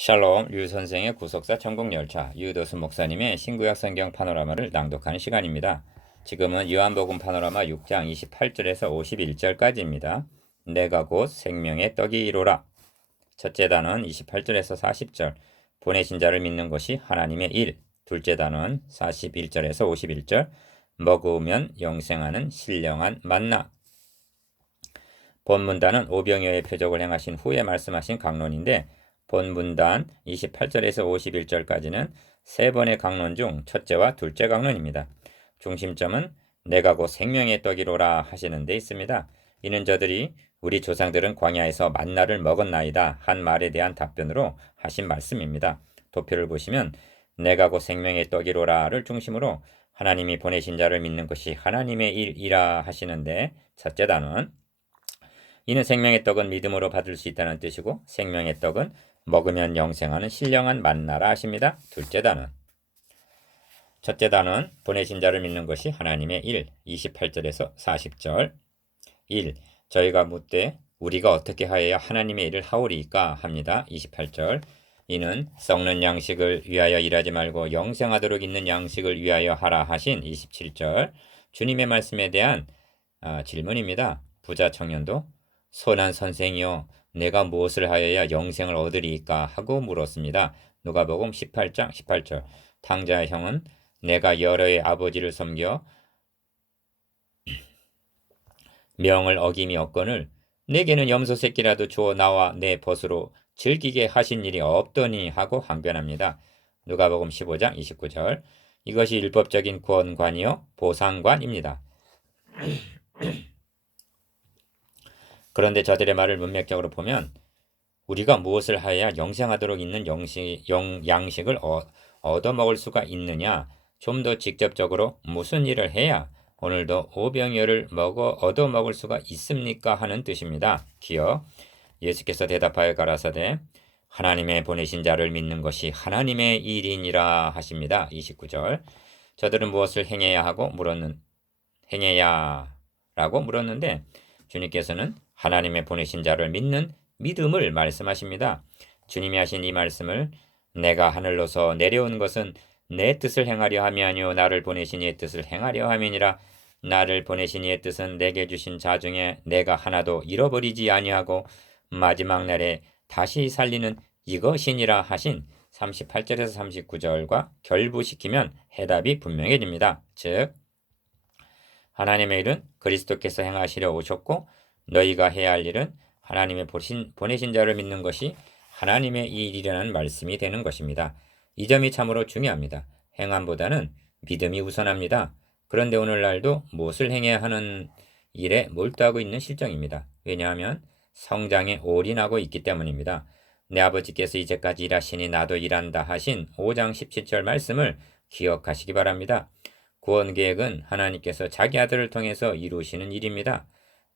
샬롬 류 선생의 구속사 천국열차 유도수 목사님의 신구약 성경 파노라마를 낭독하는 시간입니다. 지금은 요한복음 파노라마 6장 28절에서 51절까지입니다. 내가 곧 생명의 떡이로라. 첫째 단원 28절에서 40절 보내신 자를 믿는 것이 하나님의 일. 둘째 단원 41절에서 51절 먹으면 영생하는 신령한 만나. 본문단은 오병이어의 표적을 행하신 후에 말씀하신 강론인데 본문단 28절에서 51절까지는 세 번의 강론 중 첫째와 둘째 강론입니다. 중심점은 내가 곧 생명의 떡이로라 하시는 데 있습니다. 이는 저들이 우리 조상들은 광야에서 만나를 먹었나이다 한 말에 대한 답변으로 하신 말씀입니다. 도표를 보시면 내가 곧 생명의 떡이로라를 중심으로 하나님이 보내신 자를 믿는 것이 하나님의 일이라 하시는데 첫째 단원 이는 생명의 떡은 믿음으로 받을 수 있다는 뜻이고 생명의 떡은 먹으면 영생하는 신령한 만나라 하십니다. 둘째 단원 첫째 단원 보내신 자를 믿는 것이 하나님의 일 28절에서 40절 1. 저희가 묻되 우리가 어떻게 하여야 하나님의 일을 하오리까 합니다. 28절 이는 썩는 양식을 위하여 일하지 말고 영생하도록 있는 양식을 위하여 하라 하신 27절 주님의 말씀에 대한 질문입니다. 부자 청년도 선한 선생이여 내가 무엇을 하여야 영생을 얻으리까 하고 물었습니다. 누가복음 18장 18절 탕자의 형은 내가 여러의 아버지를 섬겨 명을 어김이 없거늘 내게는 염소 새끼라도 주어 나와 내 벗으로 즐기게 하신 일이 없더니 하고 항변합니다. 누가복음 15장 29절 이것이 율법적인 구원관이요 보상관입니다. 그런데 저들의 말을 문맥적으로 보면 우리가 무엇을 하여야 영생하도록 있는 양식을 얻어먹을 수가 있느냐 좀 더 직접적으로 무슨 일을 해야 오늘도 오병이어를 얻어먹을 수가 있습니까 하는 뜻입니다. 기억 예수께서 대답하여 가라사대 하나님의 보내신 자를 믿는 것이 하나님의 일이니라 하십니다. 29절 저들은 무엇을 행해야라고 물었는데 주님께서는 하나님의 보내신 자를 믿는 믿음을 말씀하십니다. 주님이 하신 이 말씀을 내가 하늘로서 내려온 것은 내 뜻을 행하려 함이 아니요 나를 보내신 이의 뜻을 행하려 함이니라. 나를 보내신 이의 뜻은 내게 주신 자 중에 내가 하나도 잃어버리지 아니하고 마지막 날에 다시 살리는 이것이니라 하신 38절에서 39절과 결부시키면 해답이 분명해집니다. 즉 하나님의 일은 그리스도께서 행하시려 오셨고 너희가 해야 할 일은 하나님의 보내신 자를 믿는 것이 하나님의 일이라는 말씀이 되는 것입니다. 이 점이 참으로 중요합니다. 행함보다는 믿음이 우선합니다. 그런데 오늘날도 무엇을 행해야 하는 일에 몰두하고 있는 실정입니다. 왜냐하면 성장에 올인하고 있기 때문입니다. 내 아버지께서 이제까지 일하시니 나도 일한다 하신 5장 17절 말씀을 기억하시기 바랍니다. 구원 계획은 하나님께서 자기 아들을 통해서 이루시는 일입니다.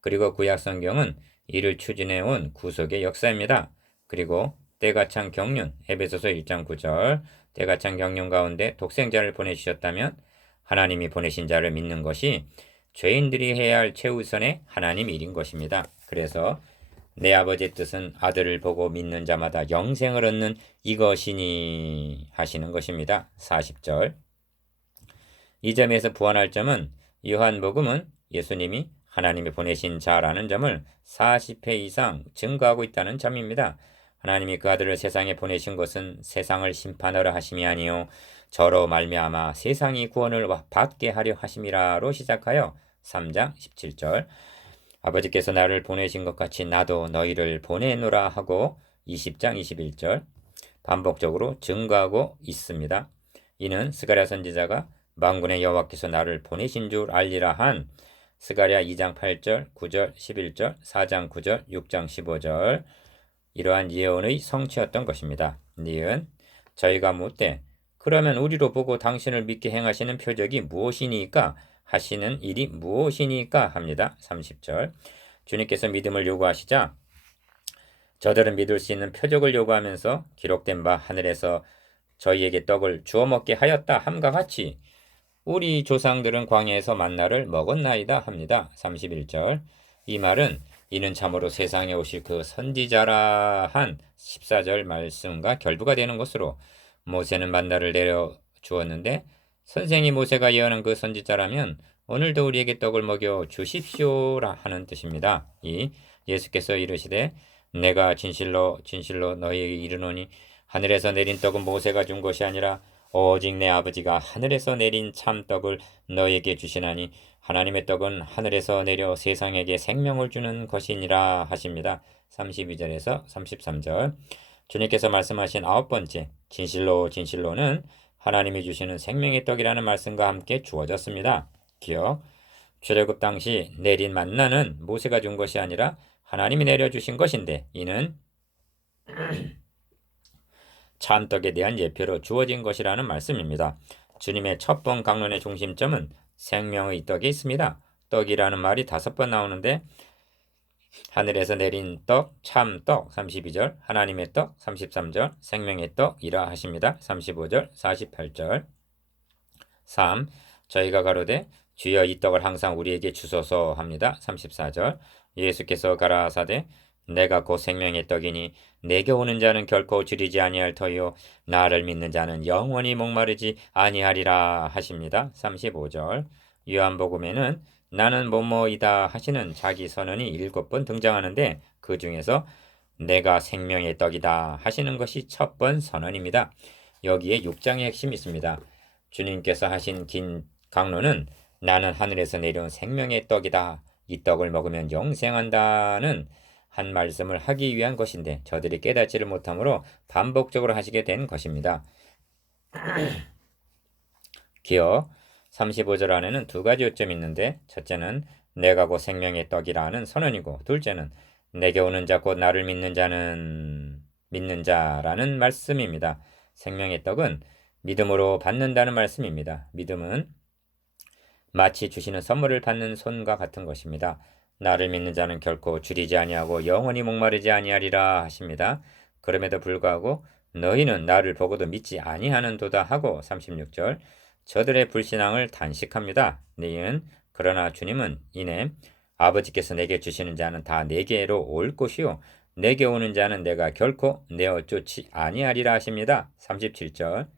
그리고 구약 성경은 이를 추진해 온 구속의 역사입니다. 그리고 때가 찬 경륜 에베소서 1장 9절 때가 찬 경륜 가운데 독생자를 보내주셨다면 하나님이 보내신 자를 믿는 것이 죄인들이 해야 할 최우선의 하나님 일인 것입니다. 그래서 내 아버지의 뜻은 아들을 보고 믿는 자마다 영생을 얻는 이것이니 하시는 것입니다. 40절 이 점에서 부안할 점은 요한복음은 예수님이 하나님이 보내신 자라는 점을 40회 이상 증거하고 있다는 점입니다. 하나님이 그 아들을 세상에 보내신 것은 세상을 심판하려 하심이 아니요 저로 말미암아 세상이 구원을 받게 하려 하심이라로 시작하여 3장 17절 아버지께서 나를 보내신 것 같이 나도 너희를 보내노라 하고 20장 21절 반복적으로 증거하고 있습니다. 이는 스가랴 선지자가 만군의 여호와께서 나를 보내신 줄 알리라 한 스가랴 2장 8절, 9절, 11절, 4장 9절, 6장 15절 이러한 예언의 성취였던 것입니다. 니은 저희가 묻되 그러면 우리로 보고 당신을 믿게 행하시는 표적이 무엇이니까 하시는 일이 무엇이니까 합니다. 30절 주님께서 믿음을 요구하시자 저들은 믿을 수 있는 표적을 요구하면서 기록된 바 하늘에서 저희에게 떡을 주워 먹게 하였다 함과 같이 우리 조상들은 광야에서 만나를 먹었나이다 합니다. 31절 이 말은 이는 참으로 세상에 오실 그 선지자라 한 14절 말씀과 결부가 되는 것으로 모세는 만나를 내려 주었는데 선생이 모세가 예언한 그 선지자라면 오늘도 우리에게 떡을 먹여 주십시오라 하는 뜻입니다. 이 예수께서 이르시되 내가 진실로 진실로 너희에게 이르노니 하늘에서 내린 떡은 모세가 준 것이 아니라 오직 내 아버지가 하늘에서 내린 참떡을 너희에게 주시나니 하나님의 떡은 하늘에서 내려 세상에게 생명을 주는 것이니라 하십니다. 32절에서 33절. 주님께서 말씀하신 아홉 번째 진실로 진실로는 하나님이 주시는 생명의 떡이라는 말씀과 함께 주어졌습니다. 기억. 출애굽 당시 내린 만나는 모세가 준 것이 아니라 하나님이 내려주신 것인데 이는 참떡에 대한 예표로 주어진 것이라는 말씀입니다. 주님의 첫 번 강론의 중심점은 생명의 떡이 있습니다. 떡이라는 말이 5번 나오는데 하늘에서 내린 떡, 참떡 32절, 하나님의 떡 33절, 생명의 떡이라 하십니다. 35절, 48절. 3. 저희가 가로되 주여 이 떡을 항상 우리에게 주소서 합니다. 34절. 예수께서 가라사대 내가 곧 생명의 떡이니 내게 오는 자는 결코 줄이지 아니할 터요 나를 믿는 자는 영원히 목마르지 아니하리라 하십니다. 35절. 요한복음에는 나는 뭐뭐이다 하시는 자기 선언이 7번 등장하는데 그 중에서 내가 생명의 떡이다 하시는 것이 첫 번 선언입니다. 여기에 6장의 핵심이 있습니다. 주님께서 하신 긴 강론은 나는 하늘에서 내려온 생명의 떡이다. 이 떡을 먹으면 영생한다는 한 말씀을 하기 위한 것인데 저들이 깨닫지를 못하므로 반복적으로 하시게 된 것입니다. 기억 35절 안에는 두 가지 요점이 있는데 첫째는 내가 곧 생명의 떡이라는 선언이고 둘째는 내게 오는 자 곧 나를 믿는 자라는 말씀입니다. 생명의 떡은 믿음으로 받는다는 말씀입니다. 믿음은 마치 주시는 선물을 받는 손과 같은 것입니다. 나를 믿는 자는 결코 줄이지 아니하고 영원히 목마르지 아니하리라 하십니다. 그럼에도 불구하고 너희는 나를 보고도 믿지 아니하는도다 하고 36절 저들의 불신앙을 단식합니다. 너희는 그러나 주님은 이내 아버지께서 내게 주시는 자는 다 내게로 올 것이요 내게 오는 자는 내가 결코 내어 쫓지 아니하리라 하십니다. 37절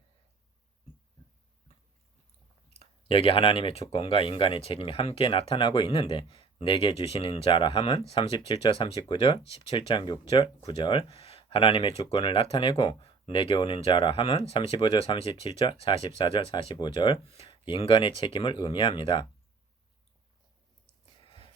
여기 하나님의 주권과 인간의 책임이 함께 나타나고 있는데 내게 주시는 자라 함은 37절 39절 17장 6절 9절 하나님의 주권을 나타내고 내게 오는 자라 함은 35절 37절 44절 45절 인간의 책임을 의미합니다.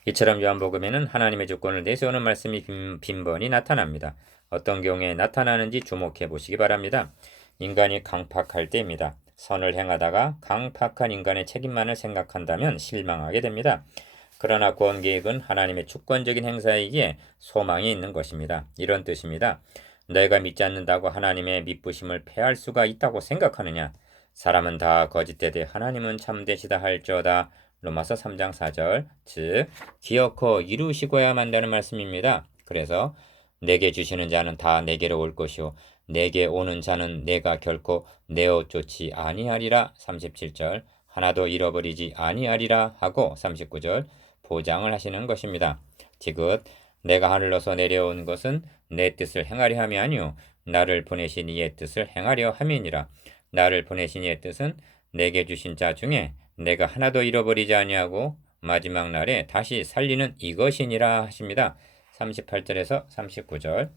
이처럼 요한복음에는 하나님의 주권을 내세우는 말씀이 빈번히 나타납니다. 어떤 경우에 나타나는지 주목해 보시기 바랍니다. 인간이 강팍할 때입니다. 선을 행하다가 강팍한 인간의 책임만을 생각한다면 실망하게 됩니다. 그러나 구원 계획은 하나님의 주권적인 행사이기에 소망이 있는 것입니다. 이런 뜻입니다. 내가 믿지 않는다고 하나님의 미쁘심을 패할 수가 있다고 생각하느냐? 사람은 다 거짓되되 하나님은 참되시다 할지어다. 로마서 3장 4절 즉 기어코 이루시고야 만다는 말씀입니다. 그래서 내게 주시는 자는 다 내게로 올 것이요 내게 오는 자는 내가 결코 내어 쫓지 아니하리라 37절 하나도 잃어버리지 아니하리라 하고 39절 보장을 하시는 것입니다. 디귿 내가 하늘로서 내려온 것은 내 뜻을 행하려 함이 아니요 나를 보내신 이의 뜻을 행하려 함이니라. 나를 보내신 이의 뜻은 내게 주신 자 중에 내가 하나도 잃어버리지 아니하고 마지막 날에 다시 살리는 이것이니라 하십니다. 38절에서 39절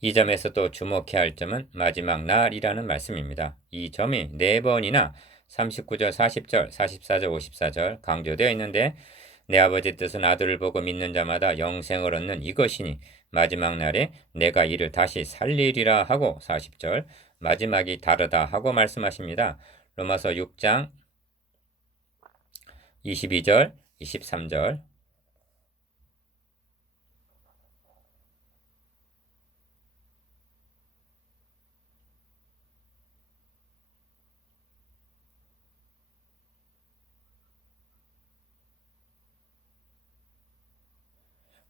이 점에서 또 주목해야 할 점은 마지막 날이라는 말씀입니다. 이 점이 4번이나 39절, 40절, 44절, 54절 강조되어 있는데 내 아버지 뜻은 아들을 보고 믿는 자마다 영생을 얻는 이것이니 마지막 날에 내가 이를 다시 살리리라 하고 40절 마지막이 다르다 하고 말씀하십니다. 로마서 6장 22절, 23절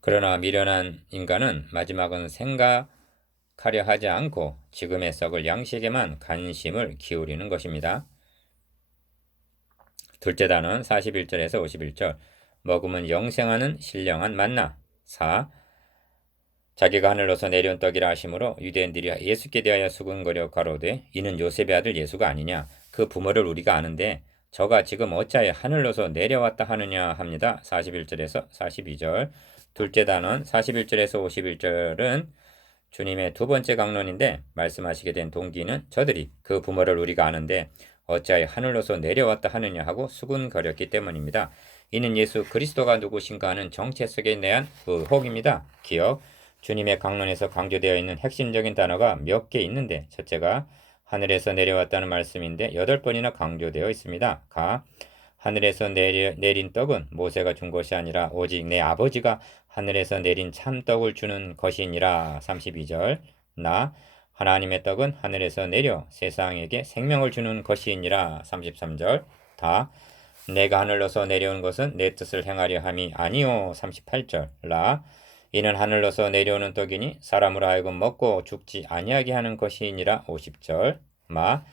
그러나 미련한 인간은 마지막은 생각하려 하지 않고 지금의 썩을 양식에만 관심을 기울이는 것입니다. 둘째 단원 41절에서 51절 먹으면 영생하는 신령한 만나 4. 자기가 하늘로서 내려온 떡이라 하심으로 유대인들이 예수께 대하여 수군거려 가로되 이는 요셉의 아들 예수가 아니냐. 그 부모를 우리가 아는데 저가 지금 어찌하여 하늘로서 내려왔다 하느냐 합니다. 41절에서 42절. 둘째 단원 41절에서 51절은 주님의 두 번째 강론인데 말씀하시게 된 동기는 저들이 그 부모를 우리가 아는데 어찌하여 하늘로서 내려왔다 하느냐 하고 수군거렸기 때문입니다. 이는 예수 그리스도가 누구신가 하는 정체성에 대한 의혹입니다. 기억. 주님의 강론에서 강조되어 있는 핵심적인 단어가 몇 개 있는데 첫째가 하늘에서 내려왔다는 말씀인데 8번이나 강조되어 있습니다. 가. 하늘에서 내린 떡은 모세가 준 것이 아니라 오직 내 아버지가 하늘에서 내린 참떡을 주는 것이니라. 32절. 나. 하나님의 떡은 하늘에서 내려 세상에게 생명을 주는 것이니라. 33절. 다. 내가 하늘로서 내려온 것은 내 뜻을 행하려 함이 아니요. 38절. 라. 이는 하늘로서 내려오는 떡이니 사람으로 하여금 먹고 죽지 아니하게 하는 것이니라. 50절. 마.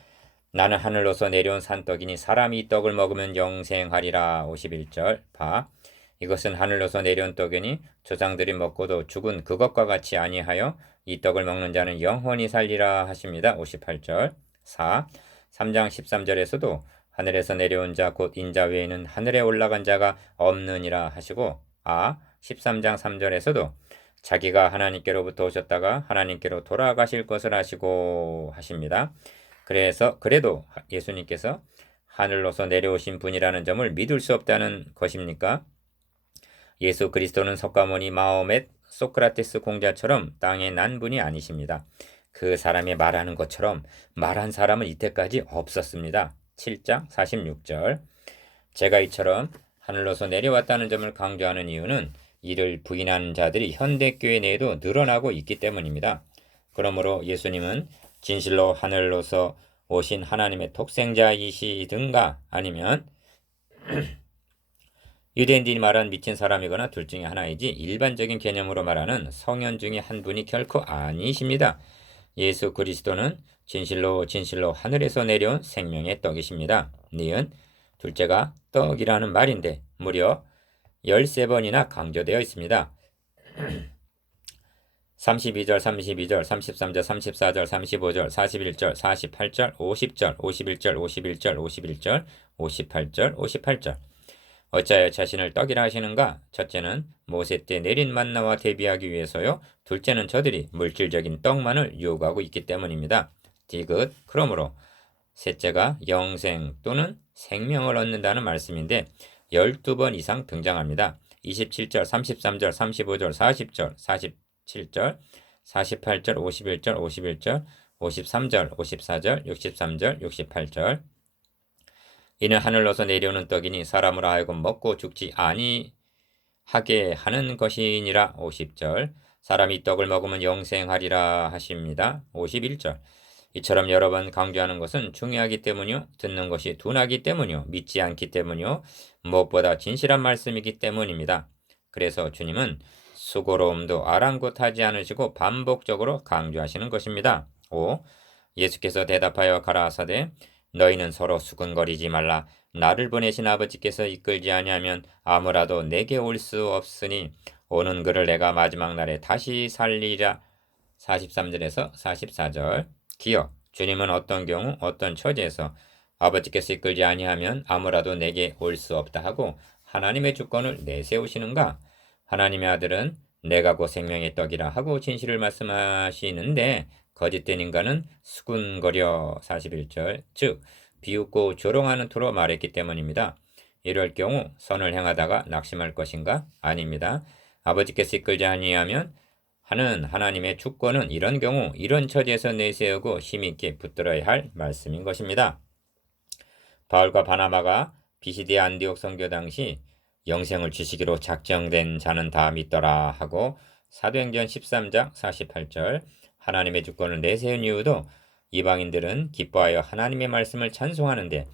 나는 하늘로서 내려온 산떡이니 사람이 이 떡을 먹으면 영생하리라. 51절. 바. 이것은 하늘로서 내려온 떡이니 조상들이 먹고도 죽은 그것과 같이 아니하여 이 떡을 먹는 자는 영원히 살리라 하십니다. 58절. 4. 3장 13절에서도 하늘에서 내려온 자 곧 인자 외에는 하늘에 올라간 자가 없느니라 하시고 13장 3절에서도 자기가 하나님께로부터 오셨다가 하나님께로 돌아가실 것을 하시고 하십니다. 그래도 예수님께서 하늘로서 내려오신 분이라는 점을 믿을 수 없다는 것입니까? 예수 그리스도는 석가모니 마호멧 소크라테스 공자처럼 땅에 난 분이 아니십니다. 그 사람이 말하는 것처럼 말한 사람은 이때까지 없었습니다. 7장 46절. 제가 이처럼 하늘로서 내려왔다는 점을 강조하는 이유는 이를 부인하는 자들이 현대교회 내에도 늘어나고 있기 때문입니다. 그러므로 예수님은 진실로 하늘로서 오신 하나님의 독생자이시든가 아니면 유대인들이 말한 미친 사람이거나 둘 중에 하나이지 일반적인 개념으로 말하는 성현 중에 한 분이 결코 아니십니다. 예수 그리스도는 진실로 하늘에서 내려온 생명의 떡이십니다. 니은 둘째가 떡이라는 말인데 무려 13번이나 강조되어 있습니다. 32절, 33절, 34절, 35절, 41절, 48절, 50절, 51절, 58절. 어찌하여 자신을 떡이라 하시는가? 첫째는 모세 때 내린 만나와 대비하기 위해서요. 둘째는 저들이 물질적인 떡만을 요구하고 있기 때문입니다. 디귿. 그러므로 셋째가 영생 또는 생명을 얻는다는 말씀인데 12번 이상 등장합니다. 27절, 33절, 35절, 40절, 47절, 48절, 51절, 53절, 54절, 63절, 68절. 이는 하늘로서 내려오는 떡이니 사람으로 하여금 먹고 죽지 아니하게 하는 것이니라. 50절. 사람이 떡을 먹으면 영생하리라 하십니다. 51절. 이처럼 여러 번 강조하는 것은 중요하기 때문이요. 듣는 것이 둔하기 때문이요. 믿지 않기 때문이요. 무엇보다 진실한 말씀이기 때문입니다. 그래서 주님은 수고로움도 아랑곳하지 않으시고 반복적으로 강조하시는 것입니다. 5. 예수께서 대답하여 가라사대 너희는 서로 수근거리지 말라. 나를 보내신 아버지께서 이끌지 아니하면 아무라도 내게 올 수 없으니 오는 그를 내가 마지막 날에 다시 살리라. 43절에서 44절. 기억. 주님은 어떤 경우 어떤 처지에서 아버지께서 이끌지 아니하면 아무라도 내게 올 수 없다 하고 하나님의 주권을 내세우시는가? 하나님의 아들은 내가 곧 생명의 떡이라 하고 진실을 말씀하시는데 거짓된 인간은 수군거려. 41절. 즉 비웃고 조롱하는 투로 말했기 때문입니다. 이럴 경우 선을 행하다가 낙심할 것인가? 아닙니다. 아버지께서 이끌지 아니하면 하는 하나님의 주권은 이런 경우 이런 처지에서 내세우고 힘있게 붙들어야 할 말씀인 것입니다. 바울과 바나바가 비시디 안디옥 선교 당시 영생을 주시기로 작정된 자는 다 믿더라 하고 사도행전 13장 48절 하나님의 주권을 내세운 이유도 이방인들은 기뻐하여 하나님의 말씀을 찬송하는데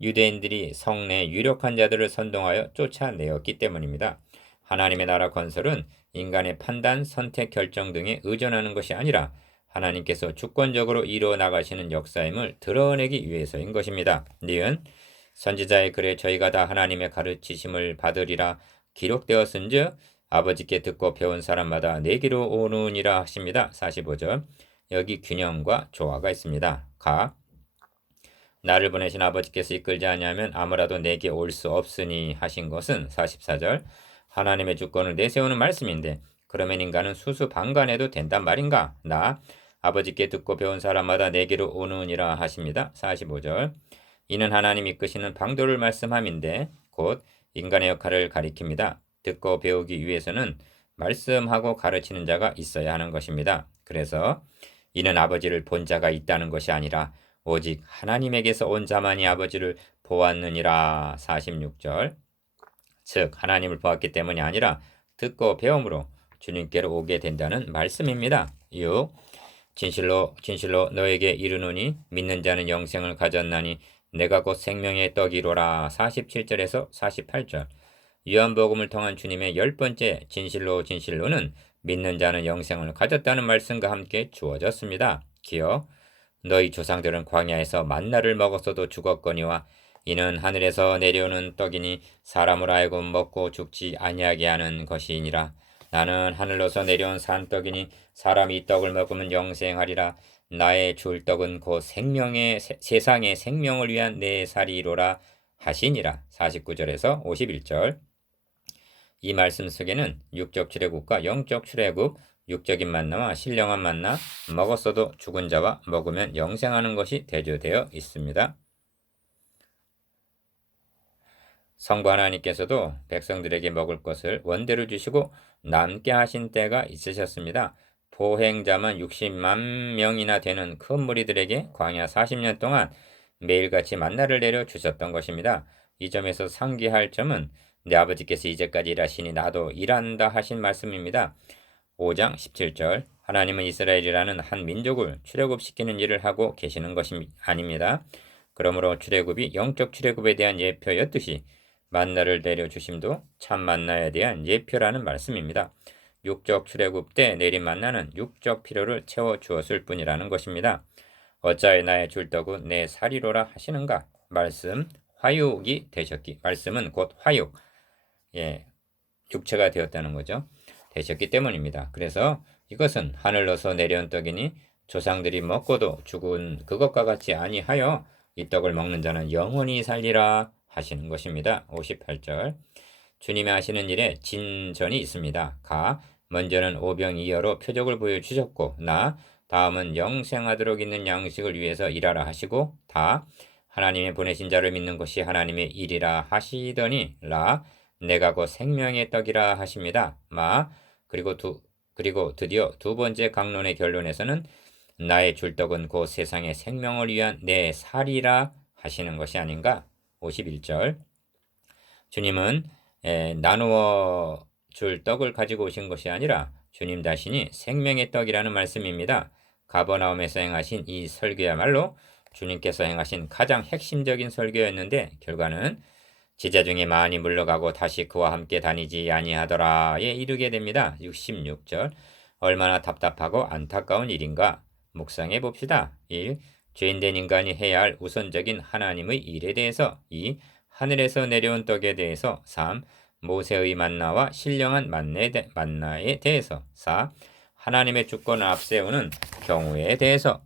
유대인들이 성내 유력한 자들을 선동하여 쫓아내었기 때문입니다. 하나님의 나라 건설은 인간의 판단, 선택, 결정 등에 의존하는 것이 아니라 하나님께서 주권적으로 이루어 나가시는 역사임을 드러내기 위해서인 것입니다. 니은 선지자의 글에 저희가 다 하나님의 가르치심을 받으리라 기록되었은즉 아버지께 듣고 배운 사람마다 내게로 오느니라 하십니다. 45절. 여기 균형과 조화가 있습니다. 가. 나를 보내신 아버지께서 이끌지 아니하면 아무라도 내게 올 수 없으니 하신 것은 44절. 하나님의 주권을 내세우는 말씀인데 그러면 인간은 수수방관해도 된단 말인가? 나 아버지께 듣고 배운 사람마다 내게로 오느니라 하십니다. 45절. 이는 하나님 이끄시는 방도를 말씀함인데 곧 인간의 역할을 가리킵니다. 듣고 배우기 위해서는 말씀하고 가르치는 자가 있어야 하는 것입니다. 그래서 이는 아버지를 본 자가 있다는 것이 아니라 오직 하나님에게서 온 자만이 아버지를 보았느니라. 46절. 즉 하나님을 보았기 때문이 아니라 듣고 배움으로 주님께로 오게 된다는 말씀입니다. 6. 진실로 너에게 이르노니 믿는 자는 영생을 가졌나니 내가 곧 생명의 떡이로라. 47절에서 48절. 요한복음을 통한 주님의 10번째 진실로는 믿는 자는 영생을 가졌다는 말씀과 함께 주어졌습니다. 기억. 너희 조상들은 광야에서 만나를 먹었어도 죽었거니와 이는 하늘에서 내려오는 떡이니 사람을 알고 먹고 죽지 아니하게 하는 것이니라. 나는 하늘로서 내려온 산떡이니 사람이 이 떡을 먹으면 영생하리라. 나의 줄 떡은 곧 세상의 생명을 위한 내 살이로라 하시니라. 49절에서 51절. 이 말씀 속에는 육적 출애굽과 영적 출애굽, 육적인 만나와 신령한 만나, 먹었어도 죽은 자와 먹으면 영생하는 것이 대조되어 있습니다. 성부 하나님께서도 백성들에게 먹을 것을 원대로 주시고 남게 하신 때가 있으셨습니다. 보행자만 60만 명이나 되는 큰 무리들에게 광야 40년 동안 매일같이 만나를 내려 주셨던 것입니다. 이 점에서 상기할 점은 내 아버지께서 이제까지 일하시니 나도 일한다 하신 말씀입니다. 5장 17절. 하나님은 이스라엘이라는 한 민족을 출애굽시키는 일을 하고 계시는 것이 아닙니다. 그러므로 출애굽이 영적 출애굽에 대한 예표였듯이 만나를 내려주심도 참 만나에 대한 예표라는 말씀입니다. 육적 출애굽 때 내린 만나는 육적 필요를 채워주었을 뿐이라는 것입니다. 어찌하여 나의 줄떡은 내 살이로라 하시는가? 말씀 화육이 되셨기. 말씀은 곧 화육. 육체가 되었다는 거죠. 되셨기 때문입니다. 그래서 이것은 하늘로서 내려온 떡이니 조상들이 먹고도 죽은 그것과 같이 아니하여 이 떡을 먹는 자는 영원히 살리라 하시는 것입니다. 58절. 주님이 하시는 일에 진전이 있습니다. 가. 먼저는 오병이어로 표적을 보여주셨고 나. 다음은 영생하도록 있는 양식을 위해서 일하라 하시고 다. 하나님의 보내신 자를 믿는 것이 하나님의 일이라 하시더니 라. 내가 곧 생명의 떡이라 하십니다. 마. 그리고 드디어 두 번째 강론의 결론에서는 나의 줄떡은 곧 세상의 생명을 위한 내 살이라 하시는 것이 아닌가? 51절. 주님은 나누어 줄 떡을 가지고 오신 것이 아니라 주님 자신이 생명의 떡이라는 말씀입니다. 가버나움에서 행하신 이 설교야말로 주님께서 행하신 가장 핵심적인 설교였는데 결과는 제자 중에 많이 물러가고 다시 그와 함께 다니지 아니하더라에 이르게 됩니다. 66절. 얼마나 답답하고 안타까운 일인가? 묵상해 봅시다. 1. 죄인된 인간이 해야 할 우선적인 하나님의 일에 대해서 2. 하늘에서 내려온 떡에 대해서 3. 모세의 만나와 신령한 만나에 대해서 4. 하나님의 주권을 앞세우는 경우에 대해서